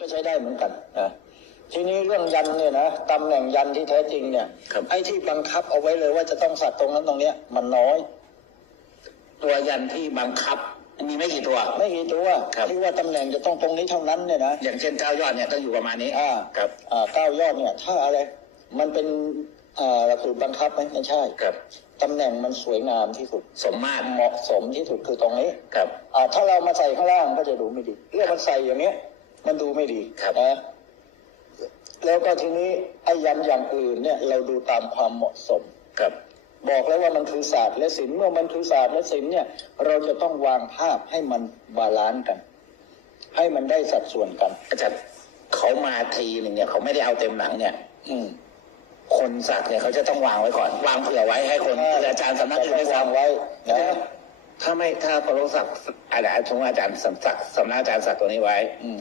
ก็ใช้ได้เหมือนกันนะทีนี้เรื่องยันเนี่ยนะตำแหน่งยันที่แท้จริงเนี่ยครับไอ้ที่บังคับเอาไว้เลยว่าจะต้องสักตรงนั้นตรงเนี้ย มันน้อย ตัวยันที่บังคับมีไม่กี่ตัว ไม่กี่ตัวครับที่ว่าตำแหน่งจะต้องตรงนี้เท่านั้นเนี่ยนะอย่างเช่นเก้ายอดเนี่ยต้องอยู่ประมาณนี้อ่าครับอ่าเก้ายอดเนี่ย ถ้าอะไร มันเป็นอ่าหลักสูตรบังคับไหมไม่ใช่ครับตำแหน่งมันสวยงามที่สุด สมมาตรเหมาะสมที่สุดคือตรงนี้ครับอ่าถ้าเรามาใส่ข้างล่างก็จะดูไม่ดีเรื่องมันใส่อย่างเงี้ย มันดูไม่ดีครับนะแล้วก็ทีนี้ไอ้ยันอย่างอื่นเนี่ยเราดูตามความเหมาะสมครับ บอกแล้วว่ามันคือศาสตร์และศิลป์เมื่อมันคือศาสตร์และศิลป์เนี่ย เราจะต้องวางภาพให้มันบาลานซ์กัน ให้มันได้สัดส่วนกัน อาจารย์เขามาทีหนึ่งเนี่ย เขาไม่ได้เอาเต็มหลังเนี่ย อืมคนสักเนี่ยเขาจะต้องวางไว้ก่อน วางเผื่อไว้ให้คนอาจารย์สำนักอื่นจะไม่วางทำไว้นะถ้าไม่ถ้าเขาสักอาจารย์สมมติอาจารย์สำสักสำนักอาจารย์สักตัวนี้ไว้ อืม